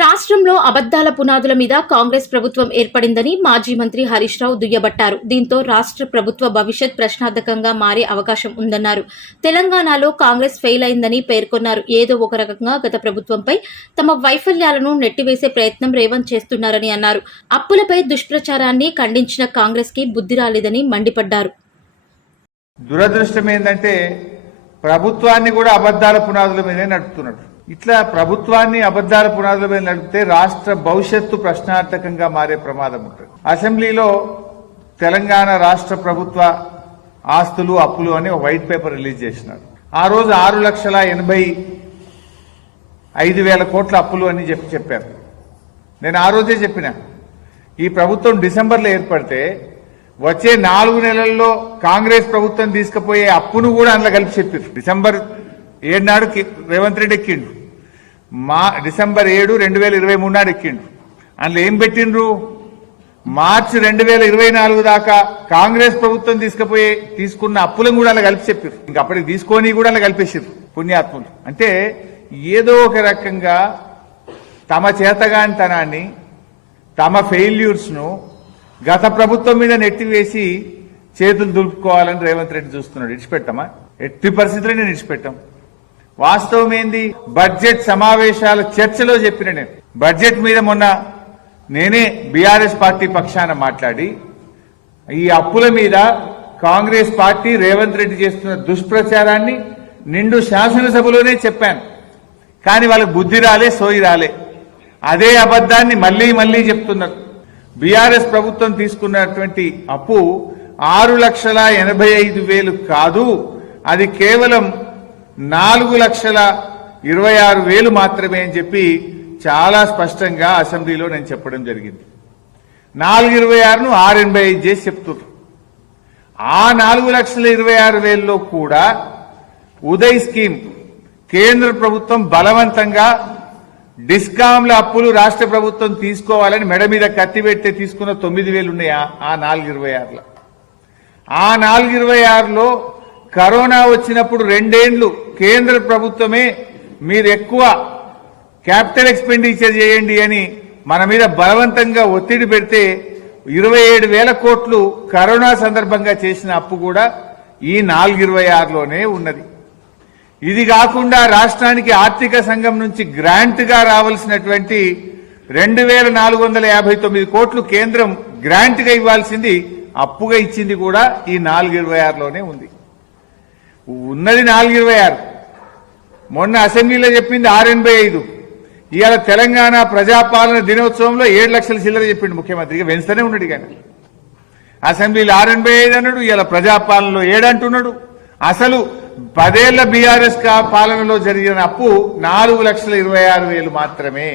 రాష్ట్రంలో అబద్దాల పునాదుల మీద కాంగ్రెస్ ప్రభుత్వం ఏర్పడిందని మాజీ మంత్రి హరీష్ రావు దుయ్యబట్టారు. దీంతో రాష్ట్ర ప్రభుత్వ భవిష్యత్ ప్రశ్నార్థకంగా మారే అవకాశం ఉందన్నారు. తెలంగాణలో కాంగ్రెస్ ఫెయిల్ అయిందని పేర్కొన్నారు. ఏదో ఒక రకంగా గత ప్రభుత్వంపై తమ వైఫల్యాలను నెట్టివేసే ప్రయత్నం రేవంత్ చేస్తున్నారని అన్నారు. అప్పులపై దుష్ప్రచారాన్ని ఖండించిన కాంగ్రెస్ కి బుద్ధి రాలేదని మండిపడ్డారు. దురదృష్టం ఏంటంటే ప్రభుత్వాన్ని కూడా అబద్దాల పునాదుల మీదే నడుపుతున్నాడు. ఇట్లా ప్రభుత్వాన్ని అబద్దాల పునాదుల మీద నడిపితే రాష్ట్ర భవిష్యత్తు ప్రశ్నార్థకంగా మారే ప్రమాదం ఉంటుంది. అసెంబ్లీలో తెలంగాణ రాష్ట్ర ప్రభుత్వ ఆస్తులు అప్పులు అని ఒక వైట్ పేపర్ రిలీజ్ చేసినారు. ఆ రోజు 6,85,000 కోట్ల అప్పులు అని చెప్పారు. నేను ఆ రోజే చెప్పిన ఈ ప్రభుత్వం డిసెంబర్లో ఏర్పడితే వచ్చే 4 నెలల్లో కాంగ్రెస్ ప్రభుత్వం తీసుకుపోయే అప్పును కూడా అందులో కలిపి చెప్పారు. డిసెంబర్ 7 నాడు రేవంత్ రెడ్డి ఎక్కిండు, డిసెంబర్ 7, 2023 నాడు ఎక్కిండు. అందులో ఏం పెట్టిండ్రు? మార్చి 2024 దాకా కాంగ్రెస్ ప్రభుత్వం తీసుకున్న అప్పులను కూడా అలా కలిపి చెప్పారు. ఇంకా అప్పటికి తీసుకొని కూడా అలా కలిపేసారు పుణ్యాత్ములు. అంటే ఏదో ఒక రకంగా తమ చేతగానితనాన్ని, తమ ఫెయిల్యూర్స్ ను గత ప్రభుత్వం మీద నెట్టివేసి చేతులు దులుపుకోవాలని రేవంత్ రెడ్డి చూస్తున్నాడు. ఇడిచిపెట్టమా? ఎట్టి పరిస్థితుల్లో నేను ఇడిచిపెట్టాం. వాస్తవం ఏంది? బడ్జెట్ సమావేశాల చర్చలో చెప్పిన నేను బడ్జెట్ మీద మొన్న నేనే బీఆర్ఎస్ పార్టీ పక్షాన మాట్లాడి ఈ అప్పుల మీద కాంగ్రెస్ పార్టీ రేవంత్ రెడ్డి చేస్తున్న దుష్ప్రచారాన్ని నిండు శాసనసభలోనే చెప్పాను. కానీ వాళ్ళకి బుద్ధి రాలే, సోయి రాలే. అదే అబద్ధాన్ని మళ్లీ మళ్లీ చెప్తున్నారు. బీఆర్ఎస్ ప్రభుత్వం తీసుకున్నటువంటి అప్పు 6,85,000 కాదు, అది కేవలం 4,26,000 మాత్రమే అని చెప్పి చాలా స్పష్టంగా అసెంబ్లీలో నేను చెప్పడం జరిగింది. 4,26,000ను 6,85 చేసి చెప్తున్నారు. ఆ 4,26,000లో కూడా ఉదయ్ స్కీమ్ కేంద్ర ప్రభుత్వం బలవంతంగా డిస్కాంల అప్పులు రాష్ట్ర ప్రభుత్వం తీసుకోవాలని మెడ మీద కత్తి పెట్టి తీసుకున్న 9,000 ఉన్నాయి. ఆ 4,26,000లో ఆ 4,26,000లో కరోనా వచ్చినప్పుడు 2 ఏళ్లు కేంద్ర ప్రభుత్వమే మీరు ఎక్కువ క్యాపిటల్ ఎక్స్పెండిచర్ చేయండి అని మన మీద బలవంతంగా ఒత్తిడి పెడితే 27,000 కోట్లు కరోనా సందర్భంగా చేసిన అప్పు కూడా ఈ 4,26,000లోనే ఉన్నది. ఇది కాకుండా రాష్ట్రానికి ఆర్థిక సంఘం నుంచి గ్రాంట్ గా రావాల్సినటువంటి 2,459 కోట్లు కేంద్రం గ్రాంట్ గా ఇవ్వాల్సింది అప్పుగా ఇచ్చింది కూడా ఈ 4,26,000లోనే ఉంది. ఉన్నది 4,26,000. మొన్న అసెంబ్లీలో చెప్పింది 6,85. ఇవాళ తెలంగాణ ప్రజాపాలన దినోత్సవంలో 7 లక్షల చిల్లర చెప్పిండు ముఖ్యమంత్రిగా. వెంచనే ఉన్నాడు. కానీ అసెంబ్లీలో 6,85 అన్నాడు, ఇవాళ ప్రజాపాలనలో 7 అంటున్నాడు. అసలు 10 ఏళ్ల బీఆర్ఎస్ పాలనలో జరిగిన అప్పు 4,26,000 మాత్రమే.